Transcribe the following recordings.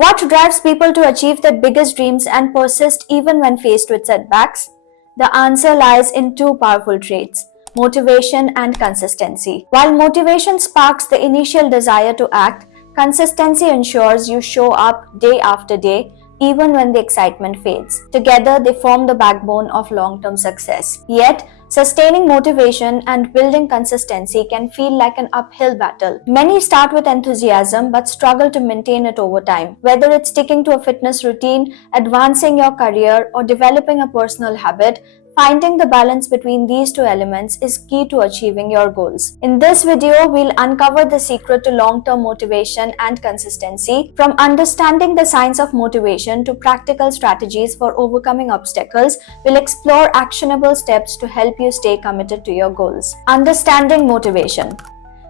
What drives people to achieve their biggest dreams and persist even when faced with setbacks? The answer lies in two powerful traits: motivation and consistency. While motivation sparks the initial desire to act, consistency ensures you show up day after day, even when the excitement fades. Together, they form the backbone of long term success. Yet, sustaining motivation and building consistency can feel like an uphill battle. Many start with enthusiasm but struggle to maintain it over time. Whether it's sticking to a fitness routine, advancing your career, or developing a personal habit, finding the balance between these two elements is key to achieving your goals. In this video, we'll uncover the secret to long-term motivation and consistency, from understanding the science of motivation to practical strategies for overcoming obstacles. We'll explore actionable steps to help you stay committed to your goals. Understanding motivation.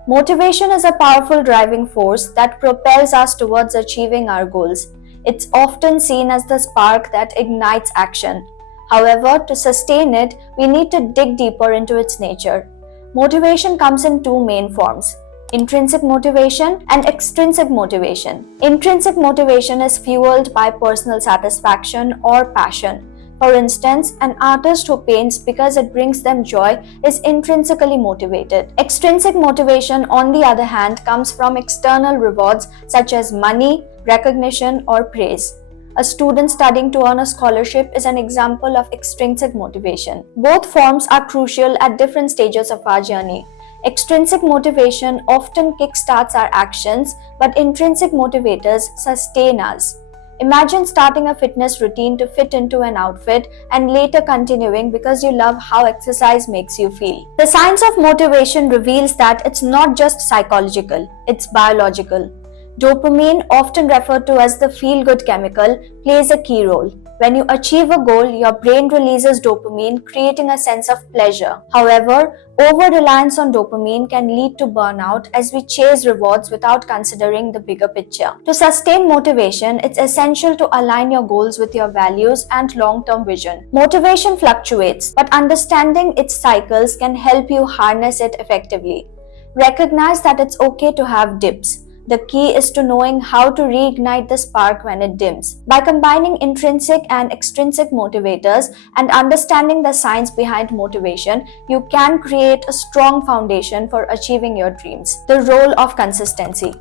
Motivation is a powerful driving force that propels us towards achieving our goals. It's often seen as the spark that ignites action. However, to sustain it, we need to dig deeper into its nature. Motivation comes in two main forms: intrinsic motivation and extrinsic motivation. Intrinsic motivation is fueled by personal satisfaction or passion. For instance, an artist who paints because it brings them joy is intrinsically motivated. Extrinsic motivation, on the other hand, comes from external rewards such as money, recognition, or praise. A student studying to earn a scholarship is an example of extrinsic motivation. Both forms are crucial at different stages of our journey. Extrinsic motivation often kickstarts our actions, but intrinsic motivators sustain us. Imagine starting a fitness routine to fit into an outfit and later continuing because you love how exercise makes you feel. The science of motivation reveals that it's not just psychological, it's biological. Dopamine, often referred to as the feel-good chemical, plays a key role. When you achieve a goal, your brain releases dopamine, creating a sense of pleasure. However, over-reliance on dopamine can lead to burnout as we chase rewards without considering the bigger picture. To sustain motivation, it's essential to align your goals with your values and long-term vision. Motivation fluctuates, but understanding its cycles can help you harness it effectively. Recognize that it's okay to have dips. The key is to knowing how to reignite the spark when it dims. By combining intrinsic and extrinsic motivators and understanding the science behind motivation, you can create a strong foundation for achieving your dreams. The role of consistency.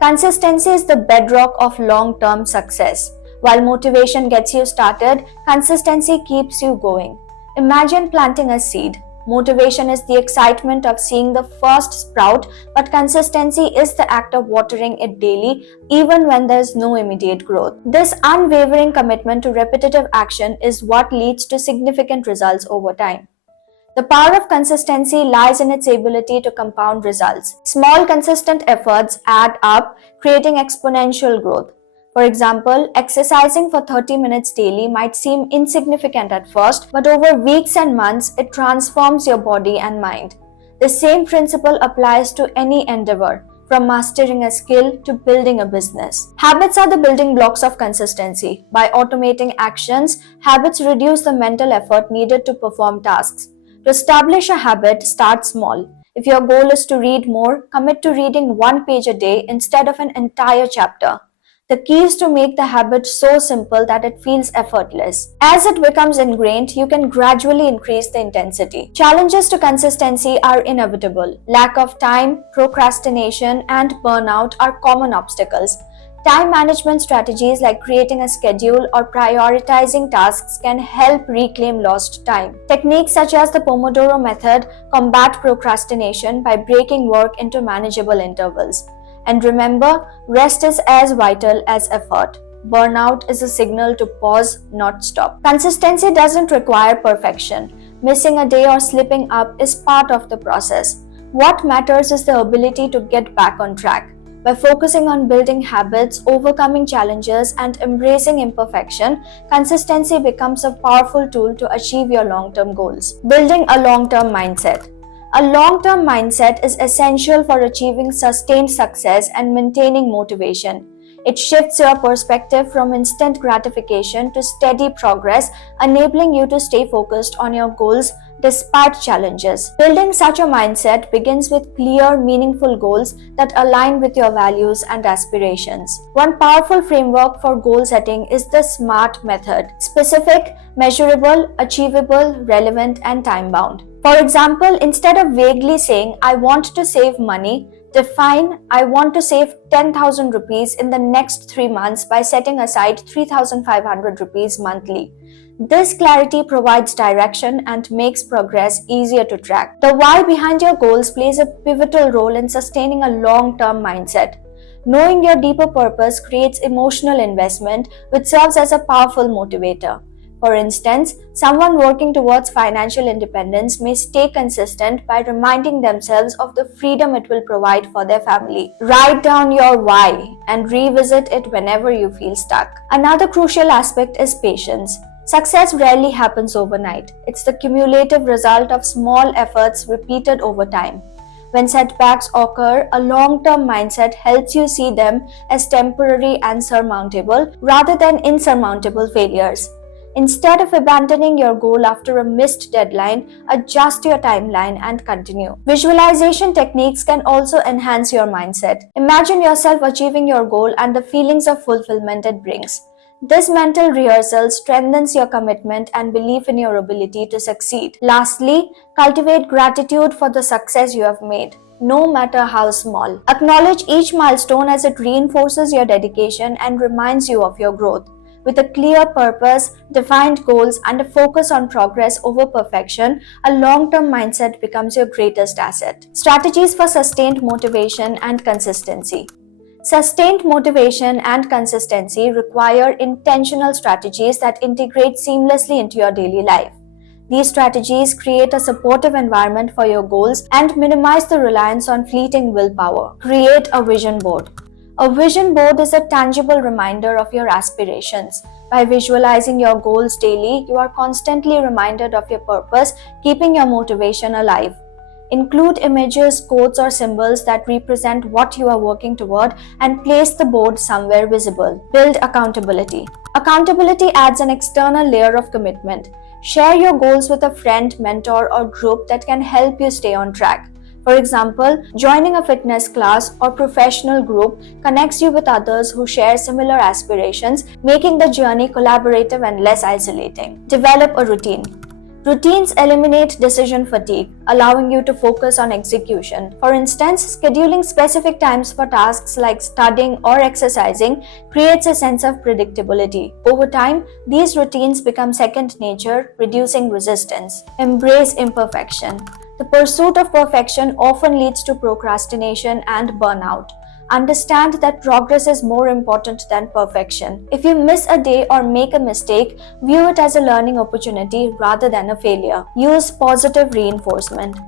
Consistency is the bedrock of long-term success. While motivation gets you started, consistency keeps you going. Imagine planting a seed. Motivation is the excitement of seeing the first sprout, but consistency is the act of watering it daily, even when there's no immediate growth. This unwavering commitment to repetitive action is what leads to significant results over time. The power of consistency lies in its ability to compound results. Small, consistent efforts add up, creating exponential growth. For example, exercising for 30 minutes daily might seem insignificant at first, but over weeks and months, it transforms your body and mind. The same principle applies to any endeavor, from mastering a skill to building a business. Habits are the building blocks of consistency. By automating actions, habits reduce the mental effort needed to perform tasks. To establish a habit, start small. If your goal is to read more, commit to reading 1 page a day instead of an entire chapter. The key is to make the habit so simple that it feels effortless. As it becomes ingrained, you can gradually increase the intensity. Challenges to consistency are inevitable. Lack of time, procrastination, and burnout are common obstacles. Time management strategies like creating a schedule or prioritizing tasks can help reclaim lost time. Techniques such as the Pomodoro method combat procrastination by breaking work into manageable intervals. And remember, rest is as vital as effort. Burnout is a signal to pause, not stop. Consistency doesn't require perfection. Missing a day or slipping up is part of the process. What matters is the ability to get back on track. By focusing on building habits, overcoming challenges, and embracing imperfection, consistency becomes a powerful tool to achieve your long-term goals. Building a long-term mindset. A long-term mindset is essential for achieving sustained success and maintaining motivation. It shifts your perspective from instant gratification to steady progress, enabling you to stay focused on your goals despite challenges. Building such a mindset begins with clear, meaningful goals that align with your values and aspirations. One powerful framework for goal setting is the SMART method: specific, measurable, achievable, relevant, and time-bound. For example, instead of vaguely saying, "I want to save money," define, "I want to save 10,000 rupees in the next 3 months by setting aside 3,500 rupees monthly." This clarity provides direction and makes progress easier to track. The why behind your goals plays a pivotal role in sustaining a long-term mindset. Knowing your deeper purpose creates emotional investment, which serves as a powerful motivator. For instance, someone working towards financial independence may stay consistent by reminding themselves of the freedom it will provide for their family. Write down your why and revisit it whenever you feel stuck. Another crucial aspect is patience. Success rarely happens overnight. It's the cumulative result of small efforts repeated over time. When setbacks occur, a long-term mindset helps you see them as temporary and surmountable rather than insurmountable failures. Instead of abandoning your goal after a missed deadline, adjust your timeline and continue. Visualization techniques can also enhance your mindset. Imagine yourself achieving your goal and the feelings of fulfillment it brings. This mental rehearsal strengthens your commitment and belief in your ability to succeed. Lastly, cultivate gratitude for the success you have made, no matter how small. Acknowledge each milestone as it reinforces your dedication and reminds you of your growth. With a clear purpose, defined goals, and a focus on progress over perfection, a long-term mindset becomes your greatest asset. Strategies for sustained motivation and consistency. Sustained motivation and consistency require intentional strategies that integrate seamlessly into your daily life. These strategies create a supportive environment for your goals and minimize the reliance on fleeting willpower. Create a vision board. A vision board is a tangible reminder of your aspirations. By visualizing your goals daily, you are constantly reminded of your purpose, keeping your motivation alive. Include images, quotes, or symbols that represent what you are working toward and place the board somewhere visible. Build accountability. Accountability adds an external layer of commitment. Share your goals with a friend, mentor, or group that can help you stay on track. For example, joining a fitness class or professional group connects you with others who share similar aspirations, making the journey collaborative and less isolating. Develop a routine. Routines eliminate decision fatigue, allowing you to focus on execution. For instance, scheduling specific times for tasks like studying or exercising creates a sense of predictability. Over time, these routines become second nature, reducing resistance. Embrace imperfection. The pursuit of perfection often leads to procrastination and burnout. Understand that progress is more important than perfection. If you miss a day or make a mistake, view it as a learning opportunity rather than a failure. Use positive reinforcement.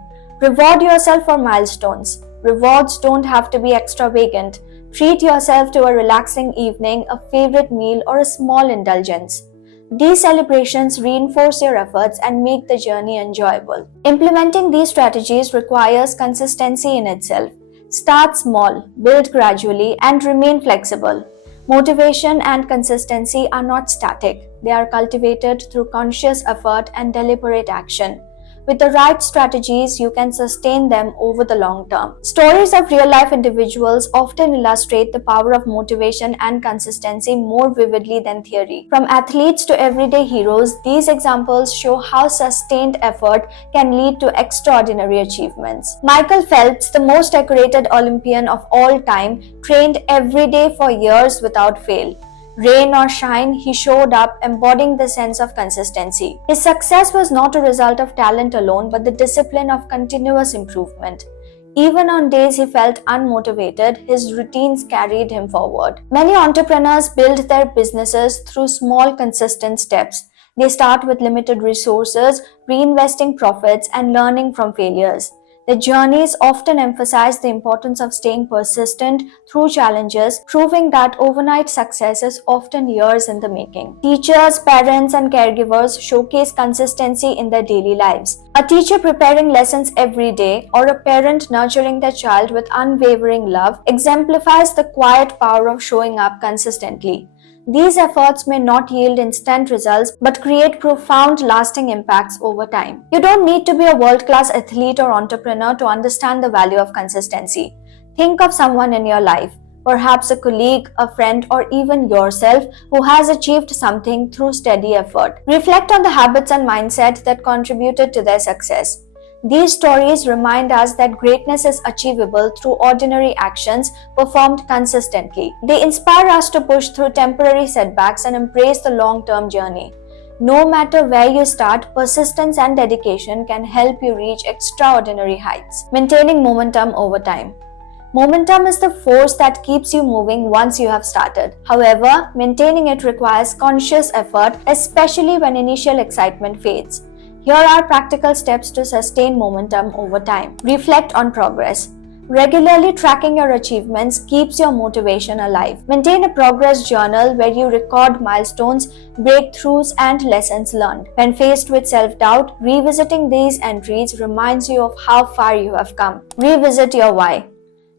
Reward yourself for milestones. Rewards don't have to be extravagant. Treat yourself to a relaxing evening, a favorite meal, or a small indulgence. These celebrations reinforce your efforts and make the journey enjoyable. Implementing these strategies requires consistency in itself. Start small, build gradually, and remain flexible. Motivation and consistency are not static. They are cultivated through conscious effort and deliberate action. With the right strategies, you can sustain them over the long term. Stories of real-life individuals often illustrate the power of motivation and consistency more vividly than theory. From athletes to everyday heroes, these examples show how sustained effort can lead to extraordinary achievements. Michael Phelps, the most decorated Olympian of all time, trained every day for years without fail. Rain or shine, he showed up, embodying the sense of consistency. His success was not a result of talent alone, but the discipline of continuous improvement. Even on days he felt unmotivated, his routines carried him forward. Many entrepreneurs build their businesses through small, consistent steps. They start with limited resources, reinvesting profits, and learning from failures. The journeys often emphasize the importance of staying persistent through challenges, proving that overnight success is often years in the making. Teachers, parents, and caregivers showcase consistency in their daily lives. A teacher preparing lessons every day or a parent nurturing their child with unwavering love exemplifies the quiet power of showing up consistently. These efforts may not yield instant results but create profound lasting impacts over time. You don't need to be a world-class athlete or entrepreneur to understand the value of consistency. Think of someone in your life, perhaps a colleague, a friend, or even yourself who has achieved something through steady effort. Reflect on the habits and mindset that contributed to their success. These stories remind us that greatness is achievable through ordinary actions performed consistently. They inspire us to push through temporary setbacks and embrace the long-term journey. No matter where you start, persistence and dedication can help you reach extraordinary heights. Maintaining momentum over time. Momentum is the force that keeps you moving once you have started. However, maintaining it requires conscious effort, especially when initial excitement fades. Here are practical steps to sustain momentum over time. Reflect on progress. Regularly tracking your achievements keeps your motivation alive. Maintain a progress journal where you record milestones, breakthroughs, and lessons learned. When faced with self-doubt, revisiting these entries reminds you of how far you have come. Revisit your why.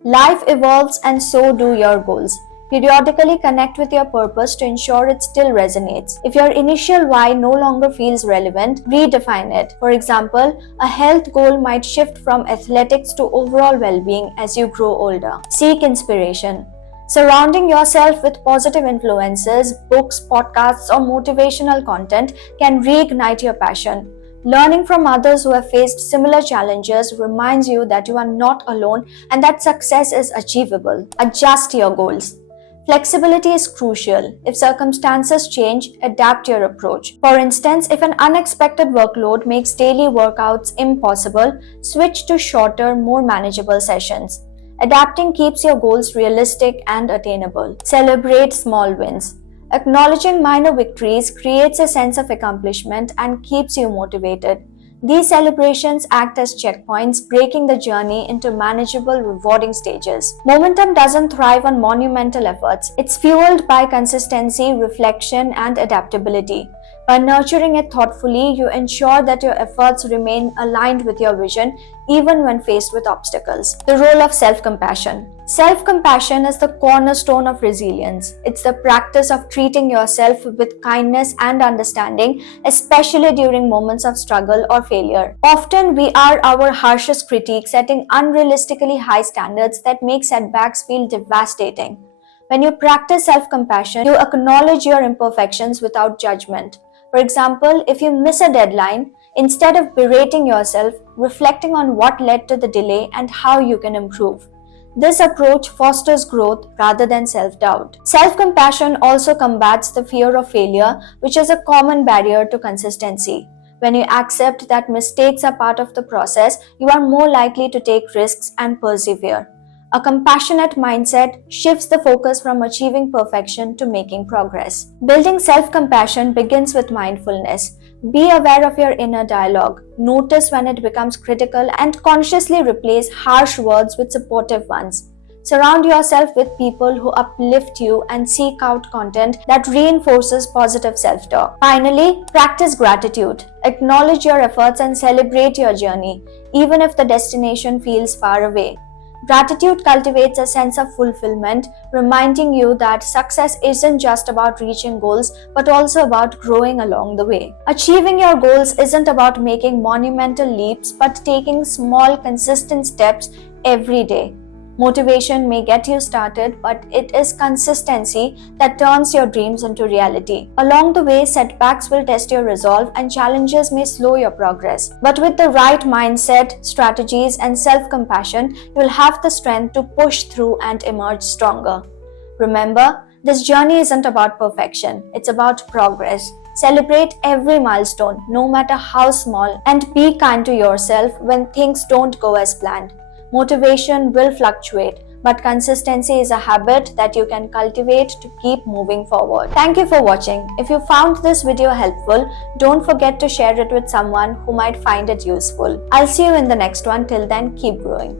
Life evolves and so do your goals. Periodically connect with your purpose to ensure it still resonates. If your initial why no longer feels relevant, redefine it. For example, a health goal might shift from athletics to overall well-being as you grow older. Seek inspiration. Surrounding yourself with positive influences, books, podcasts, or motivational content can reignite your passion. Learning from others who have faced similar challenges reminds you that you are not alone and that success is achievable. Adjust your goals. Flexibility is crucial. If circumstances change, adapt your approach. For instance, if an unexpected workload makes daily workouts impossible, switch to shorter, more manageable sessions. Adapting keeps your goals realistic and attainable. Celebrate small wins. Acknowledging minor victories creates a sense of accomplishment and keeps you motivated. These celebrations act as checkpoints, breaking the journey into manageable, rewarding stages. Momentum doesn't thrive on monumental efforts. It's fueled by consistency, reflection, and adaptability. By nurturing it thoughtfully, you ensure that your efforts remain aligned with your vision even when faced with obstacles. The role of self-compassion. Self-compassion is the cornerstone of resilience. It's the practice of treating yourself with kindness and understanding, especially during moments of struggle or failure. Often, we are our harshest critic, setting unrealistically high standards that make setbacks feel devastating. When you practice self-compassion, you acknowledge your imperfections without judgment. For example, if you miss a deadline, instead of berating yourself, reflecting on what led to the delay and how you can improve. This approach fosters growth rather than self-doubt. Self-compassion also combats the fear of failure, which is a common barrier to consistency. When you accept that mistakes are part of the process, you are more likely to take risks and persevere. A compassionate mindset shifts the focus from achieving perfection to making progress. Building self-compassion begins with mindfulness. Be aware of your inner dialogue. Notice when it becomes critical and consciously replace harsh words with supportive ones. Surround yourself with people who uplift you and seek out content that reinforces positive self-talk. Finally, practice gratitude. Acknowledge your efforts and celebrate your journey, even if the destination feels far away. Gratitude cultivates a sense of fulfillment, reminding you that success isn't just about reaching goals, but also about growing along the way. Achieving your goals isn't about making monumental leaps, but taking small, consistent steps every day. Motivation may get you started, but it is consistency that turns your dreams into reality. Along the way, setbacks will test your resolve and challenges may slow your progress. But with the right mindset, strategies, and self-compassion, you will have the strength to push through and emerge stronger. Remember, this journey isn't about perfection, it's about progress. Celebrate every milestone, no matter how small, and be kind to yourself when things don't go as planned. Motivation will fluctuate, but consistency is a habit that you can cultivate to keep moving forward. Thank you for watching. If you found this video helpful, don't forget to share it with someone who might find it useful. I'll see you in the next one. Till then, keep growing.